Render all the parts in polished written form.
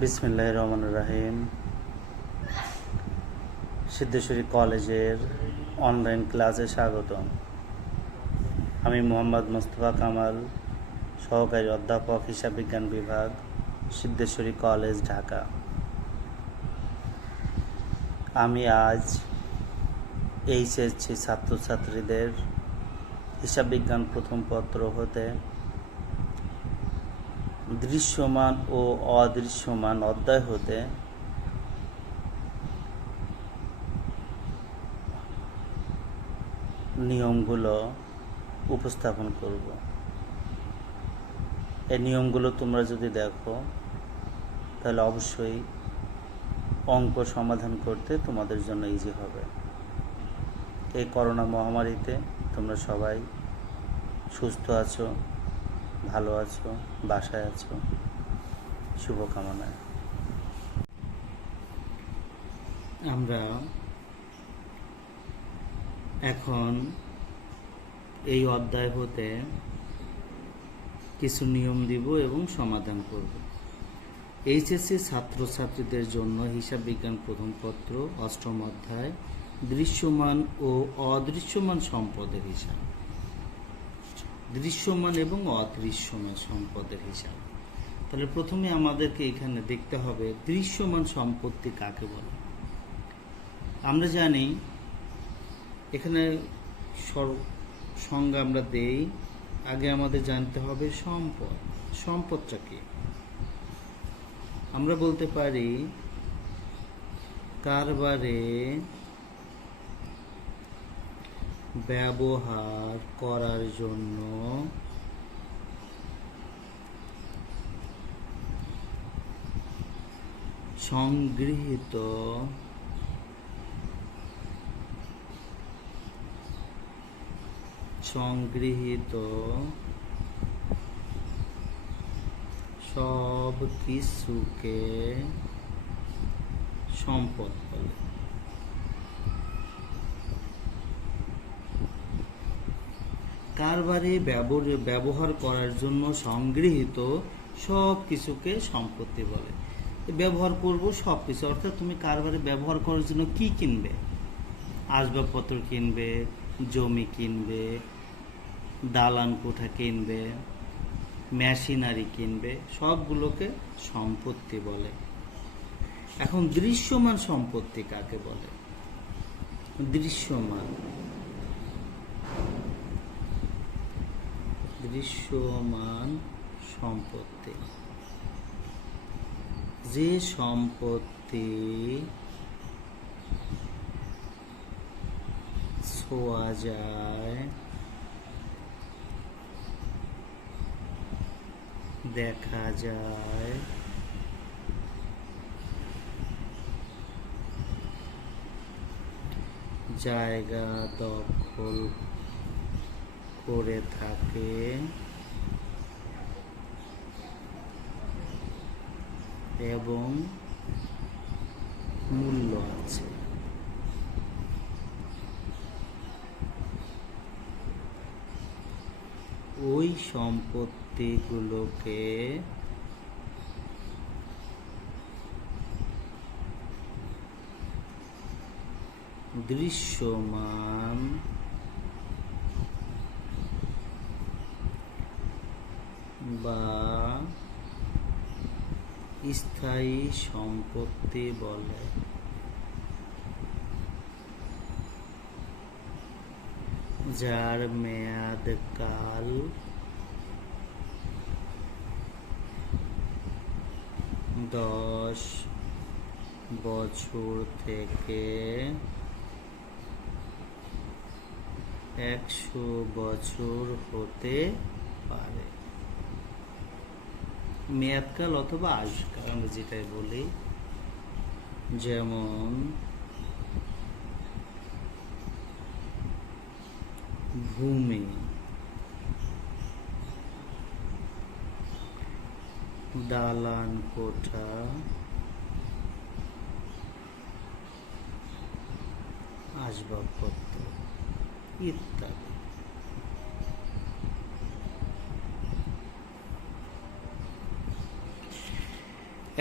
বিসমিল্লাহির রহমানির রহিম। সিদ্ধেশ্বরী কলেজের অনলাইন ক্লাসে স্বাগতম। আমি মোহাম্মদ মোস্তফা কামাল, সহকারী অধ্যাপক, হিসাব বিজ্ঞান বিভাগ, সিদ্ধেশ্বরী কলেজ, ঢাকা। আমি আজ এইচএসসি ছাত্রছাত্রীদের হিসাব বিজ্ঞান প্রথম পত্র হতে দৃশ্যমান ও অদৃশ্যমান অধ্যায় হতে নিয়মগুলো উপস্থাপন করব। এই নিয়মগুলো তোমরা যদি দেখো তাহলে অবশ্যই অঙ্ক সমাধান করতে তোমাদের জন্য ইজি হবে। এই করোনা মহামারীতে তোমরা সবাই সুস্থ আছো, ভালো আছো, বাসায় আছো, শুভকামনায়। আমরা এখন এই অধ্যায় হতে কিছু নিয়ম দিব এবং সমাধান করব। এইচএসসি ছাত্রছাত্রীদের জন্য হিসাব বিজ্ঞান প্রথম পত্র অষ্টম অধ্যায় দৃশ্যমান ও অদৃশ্যমান সম্পদের হিসাব। দৃশ্যমান এবং অদৃশ্যমান সম্পদের হিসাব। তাহলে প্রথমে আমাদেরকে এখানে দেখতে হবে দৃশ্যমান সম্পত্তি কাকে বলে। আমরা জানি এখানে সংজ্ঞা আমরা দেই, আগে আমাদের জানতে হবে সম্পদ। সম্পদটা কি? আমরা বলতে পারি কারবারে ব্যবহার করার জন্য সংগৃহীত সব কিছুকে সম্পদ বলে। কারবারে ব্যবহার করার জন্য সংগৃহীত সব কিছুকে সম্পত্তি বলে। ব্যবহার করব সব কিছু, অর্থাৎ তুমি কারবারে ব্যবহার করার জন্য কি কিনবে? আসবাবপত্র কিনবে, জমি কিনবে, দালান কোঠা কিনবে, মেশিনারি কিনবে, সবগুলোকে সম্পত্তি বলে। এখন দৃশ্যমান সম্পত্তি কাকে বলে? দৃশ্যমান সম্পত্তি যে সম্পত্তি ছোঁয়া যায়, দেখা যায়, জায়গা দখল করে থাকে এবং মূল্য আছে। ওই সম্পত্তিগুলোকে দৃশ্যমান বা স্থায়ী সম্পত্তি বলে। যার মেয়াদকাল 10 বছর থেকে 100 বছর হতে পারে। মেয়াদকাল অথবা আয়ুষ্কাল আমরা যেটাই বলি, যেমন ভূমি, দালান কোঠা, আসবাবপত্র ইত্যাদি।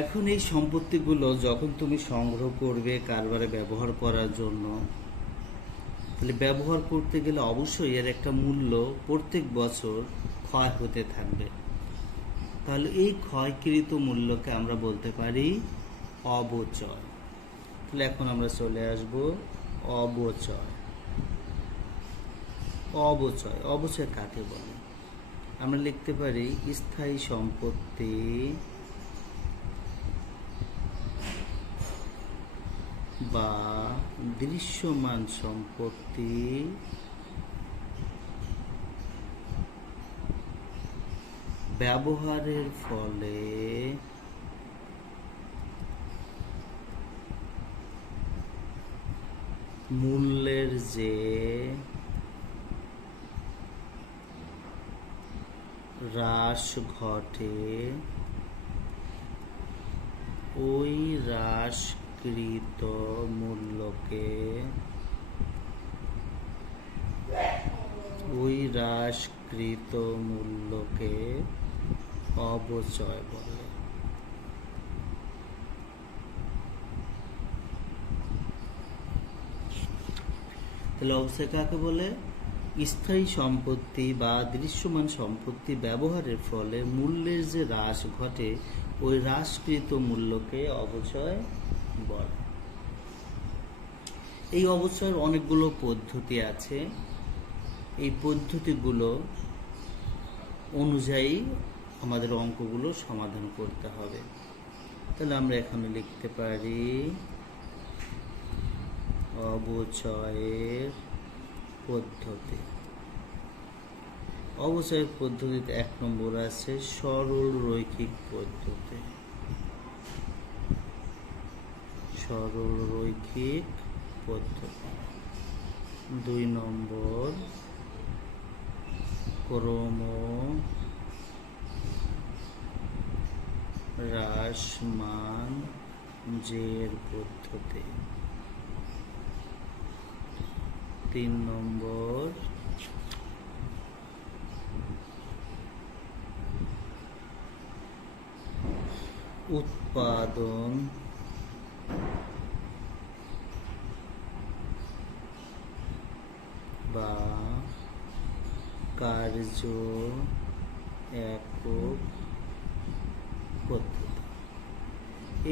এখন এই সম্পত্তিগুলো যখন তুমি সংগ্রহ করবে কারবারে ব্যবহার করার জন্য, তাহলে ব্যবহার করতে গেলে অবশ্যই এর একটা মূল্য প্রত্যেক বছর ক্ষয় হতে থাকবে। তাহলে এই ক্ষয়কৃত মূল্যকে আমরা বলতে পারি অবচয়। তাহলে এখন আমরা চলে আসব অবচয়। অবচয় অবচয় কাকে বলে? আমরা লিখতে পারি স্থায়ী সম্পত্তি বা দৃশ্যমান সম্পত্তি ব্যবহারের ফলে মূল্যের যে হ্রাস ঘটে ওই হ্রাসকৃত মূল্যকে অবচয় বলে। তাহলে অবচয় কাকে বলে? স্থায়ী সম্পত্তি বা দৃশ্যমান সম্পত্তি ব্যবহারের ফলে মূল্যের যে হ্রাস ঘটে ওই হ্রাসকৃত মূল্যকে অবচয় বলে। এই অবচয়ের অনেকগুলো পদ্ধতি আছে। এই পদ্ধতিগুলো অনুযায়ী আমাদের অঙ্কগুলো সমাধান করতে হবে। তাহলে আমরা এখানে লিখতে পারি অবচয়ের পদ্ধতি। অবচয়ের পদ্ধতিতে 1 নম্বর আছে সরল রৈখিক পদ্ধতি। সরল রৈখিক পদ্ধতি। 2 নম্বর ক্রম হ্রাসমান জের পদ্ধতি। 3 নম্বর উৎপাদন বা কার্য একক পদ্ধতি।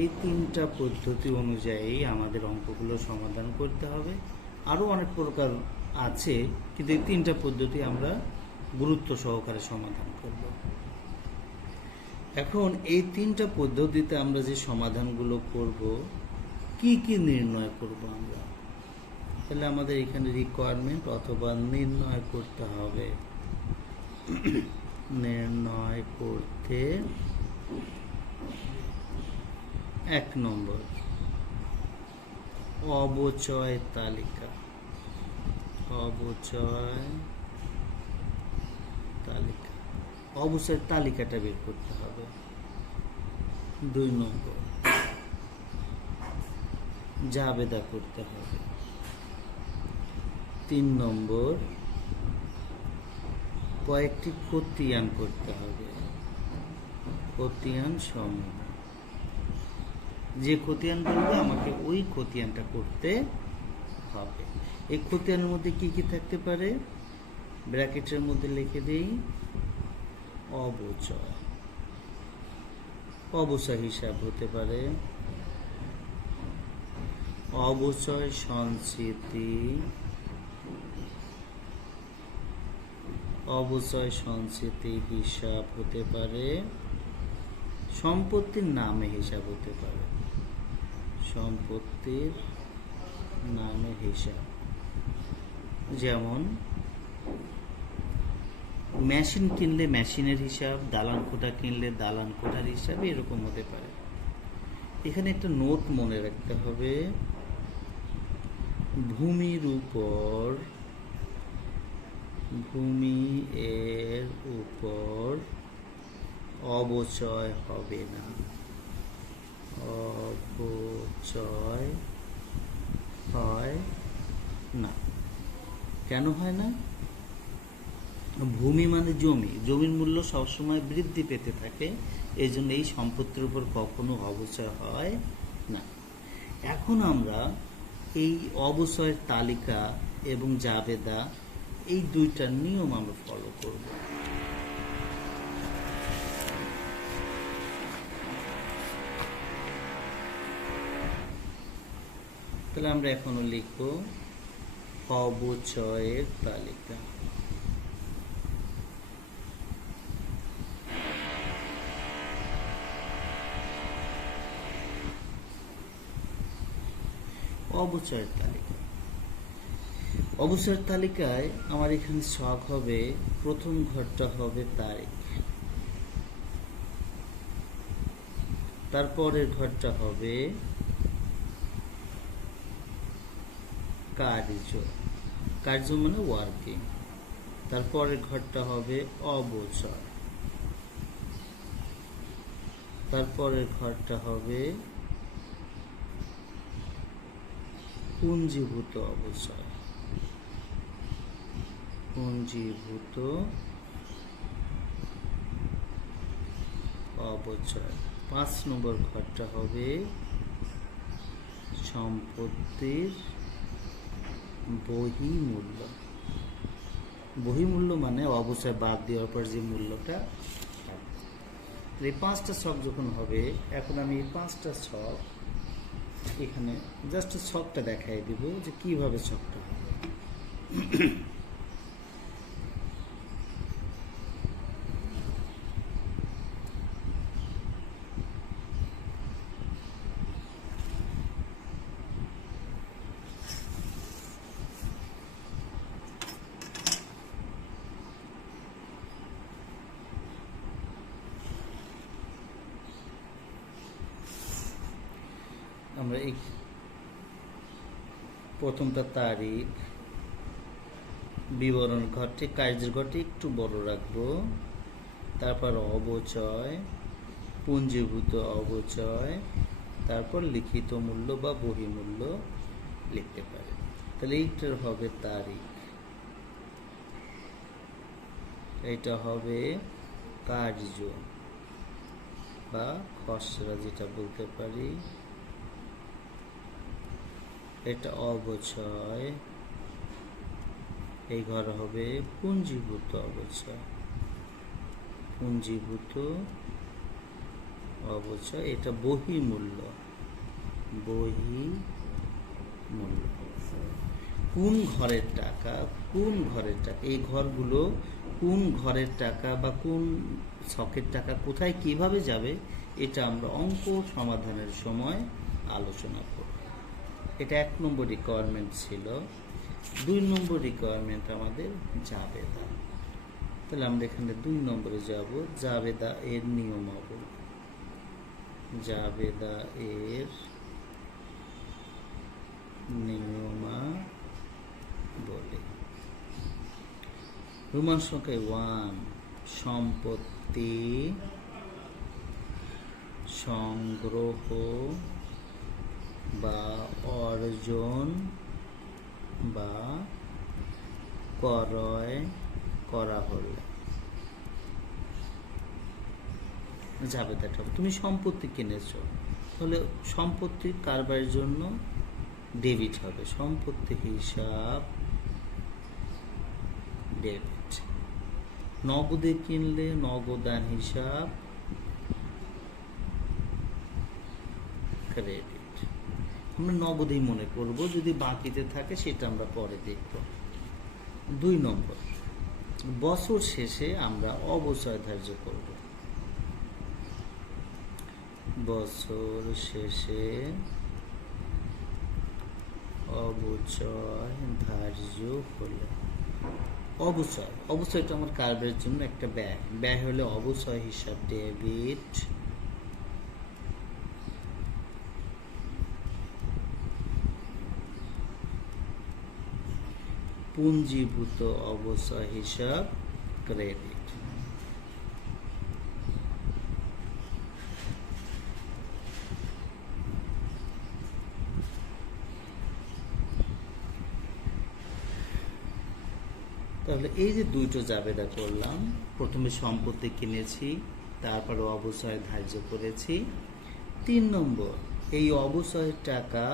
এই 3টা পদ্ধতি অনুযায়ী আমাদের অঙ্কগুলো সমাধান করতে হবে। আরও অনেক প্রকার আছে, কিন্তু এই 3টা পদ্ধতি আমরা গুরুত্ব সহকারে সমাধান করব। এখন এই 3টা পদ্ধতিতে আমরা যে সমাধানগুলো করব, কি কি নির্ণয় করব আমরা? তাহলে আমাদের এখানে রিকোয়ারমেন্ট অথবা নির্ণয় করতে হবে। নির্ণয় করতে 1 নম্বর অবচয় তালিকা। অবচয় তালিকা, অবচয় তালিকাটা বের করতে হবে। 2 নম্বর জাবেদা করতে হবে। 3 নম্বর কয়েকটি খতিয়ান করতে হবে। খতিয়ান সমূহ, যে খতিয়ান বলবে আমাকে ওই খতিয়ানটা করতে হবে। এই খতিয়ানের মধ্যে কি কি থাকতে পারে? ব্র্যাকেটের মধ্যে লিখে দেই অবচয়। অবচয় হিসাব হতে পারে অবচয় সঞ্চিতি, অবচয় সঞ্চিতি হিসাব হতে পারে, সম্পত্তির নামে হিসাব হতে পারে, সম্পত্তির নামে হিসাব। যেমন মেশিন কিনলে মেশিনের হিসাব, দালান কোঠা কিনলে দালান কোঠার হিসাব, এরকম হতে পারে। এখানে একটা নোট মনে রাখতে হবে, ভূমির উপর, ভূমি এর উপর অবচয় হবে না। অবচয় হয় না। কেন হয় না? ভূমি মানে জমি, জমির মূল্য সবসময় বৃদ্ধি পেতে থাকে, এই জন্য এই সম্পত্তির উপর কখনো অবচয় হয় না। এখন আমরা এই অবচয়ের তালিকা এবং জাবেদা এই দুইটা নিয়ম আমরা ফলো করব। তাহলে আমরা এখনো লিখব অবচয়ের তালিকা। অবচয়ের তালিকা, অবচয়ের তালিকায় আমার এখানে ছক হবে, প্রথম ঘরটা হবে তারিখ, তারপরের ঘরটা হবে কার্য, কার্য মানে ওয়ার্কিং, তারপরের ঘরটা হবে অবচয়, তারপরের ঘরটা হবে পুঞ্জীভূত অবচয়, পুঞ্জীভূত অবচয়। 5 নম্বর ঘরটা হবে সম্পত্তির বহিমূল্য, বহিমূল্য মানে অবচয় বাদ দেওয়ার পর যে মূল্যটা। এই 5টা ছক যখন হবে, এখন আমি এই 5টা ছক এখানে জাস্ট ছকটা দেখাই দিব যে কিভাবে ছকটা হবে। আমরা এই প্রথমটা তারিখ, বিবরণ ঘরটি, কার্যের ঘরটি একটু বড় রাখবো, তারপর অবচয়, পুঞ্জীভূত অবচয়, তারপর লিখিত মূল্য বা বহিমূল্য লিখতে পারে। তাহলে এইটার হবে তারিখ, এইটা হবে কার্য বা খসড়া যেটা বলতে পারি, এটা অবচয়, এই ঘর হবে পুঞ্জীভূত অবচয়, পুঞ্জীভূত অবচয়, এটা বহিমূল্য, বহিমূল্য। কোন ঘরের টাকা, কোন ঘরের টাকা, এই ঘরগুলো কোন ঘরের টাকা বা কোন ছকের টাকা কোথায় কিভাবে যাবে, এটা আমরা অঙ্ক সমাধানের সময় আলোচনা করব। এটা 1 নম্বর রিকোয়ারমেন্ট ছিল। 2 নম্বর রিকোয়ারমেন্ট আমাদের জাবেদা। তাহলে আমরা এখানে 2 নম্বরে যাব, জাবেদা এর নিয়মাবলী, জাবেদা এর নিয়মাবলী। রোমান সংখ্যায় 1, সম্পত্তি সংগ্রহ বা অর্জন বা ক্রয় করা হলে জাবেদাটা হবে। তুমি সম্পত্তি কিনেছো, তাহলে সম্পত্তির কারবারের জন্য ডেবিট হবে, সম্পত্তি হিসাব ডেবিট। নগদে কিনলে নগদান হিসাব ক্রেডিট। আমরা নগদেই মনে করব, যদি বাকিতে থাকে সেটা আমরা পরে দেখব। 2 নম্বর, বছর শেষে আমরা অবচয় ধার্য করব, বছর শেষে অবচয় ধার্য হলে, অবচয়, অবচয়টা আমার কারবারের জন্য একটা ব্যয়, ব্যয় হলে অবচয় হিসাব ডেবিট, পুঞ্জীভূত অবচয় হিসাব ক্রেডিট। তাহলে এই যে দুইটো জাবেদা করলাম, প্রথমে সম্পত্তি কিনেছি, তারপরে অবচয় ধার্য করেছি। 3 নম্বর, এই অবচয়ের টাকা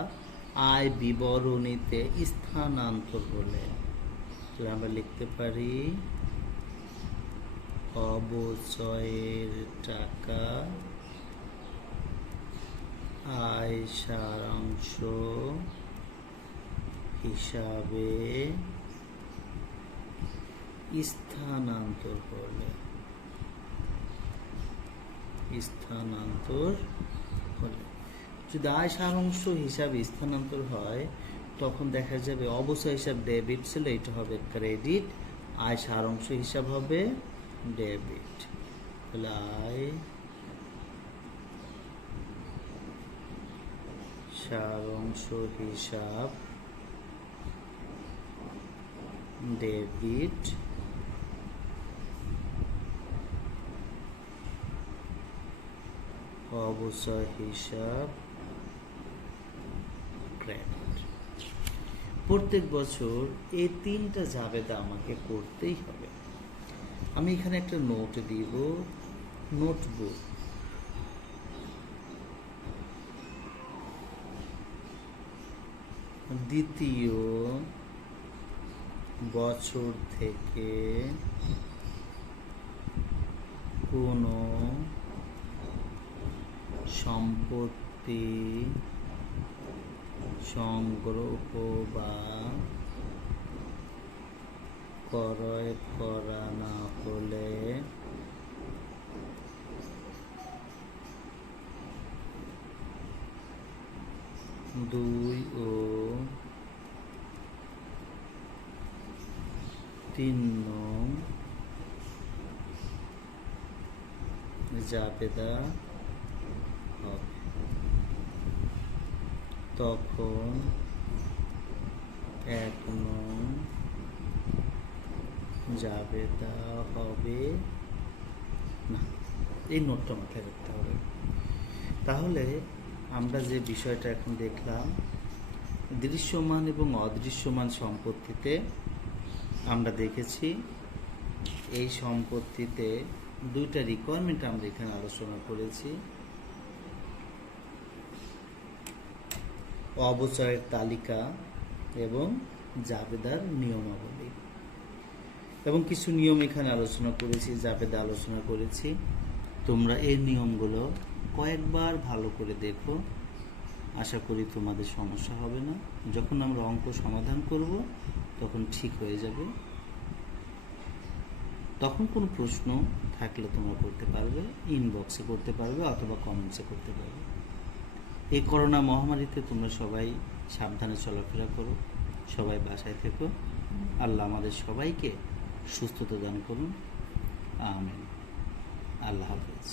আয় বিবরণীতে স্থানান্তর হলে আমরা লিখতে পারি অবচয়ের টাকা আয় সারাংশ হিসাবে স্থানান্তর হলে যদি আয় সারাংশ হিসাবে স্থানান্তর হয় তখন দেখা যাবে অবচয় হিসাব ডেবিট ছিল, এটা হবে ক্রেডিট, আয় সারাংশ হিসাব হবে ডেবিট। তাহলে আয় সারাংশ হিসাব ডেবিট, অবচয় হিসাব ক্রেডিট। প্রত্যেক বছর এই 3টা জাবেদা আমাকে করতেই হবে। আমি এখানে একটা নোট দিব, নোটবুক। দ্বিতীয় বছর থেকে কোনো সম্পত্তি সংগ্রহ বা ক্রয় করা না হলে দুই ও 3 নং জাবেদা হবে, তখন 1 নং জাবেদা হবে না। এই নোটটা মাথায় রাখতে হবে। তাহলে আমরা যে বিষয়টা এখন দেখলাম, দৃশ্যমান এবং অদৃশ্যমান সম্পত্তিতে আমরা দেখেছি এই সম্পত্তিতে 2টা রিকোয়ারমেন্ট আমরা এখানে আলোচনা করেছি। অবচয়ের তালিকা এবং জাবেদার নিয়মাবলী, এবং কিছু নিয়ম এখানে আলোচনা করেছি, জাবেদা আলোচনা করেছি। তোমরা এই নিয়মগুলো কয়েকবার ভালো করে দেখো, আশা করি তোমাদের সমস্যা হবে না। যখন আমরা অঙ্ক সমাধান করব তখন ঠিক হয়ে যাবে। তখন কোনো প্রশ্ন থাকলে তোমরা করতে পারবে, ইনবক্সে করতে পারবে অথবা কমেন্টসে করতে পারবে। এই করোনা মহামারীতে তোমরা সবাই সাবধানে চলাফেরা করো, সবাই বাসায় থেকো। আল্লাহ আমাদের সবাইকে সুস্থতা দান করুন, আমিন। আল্লাহ হাফেজ।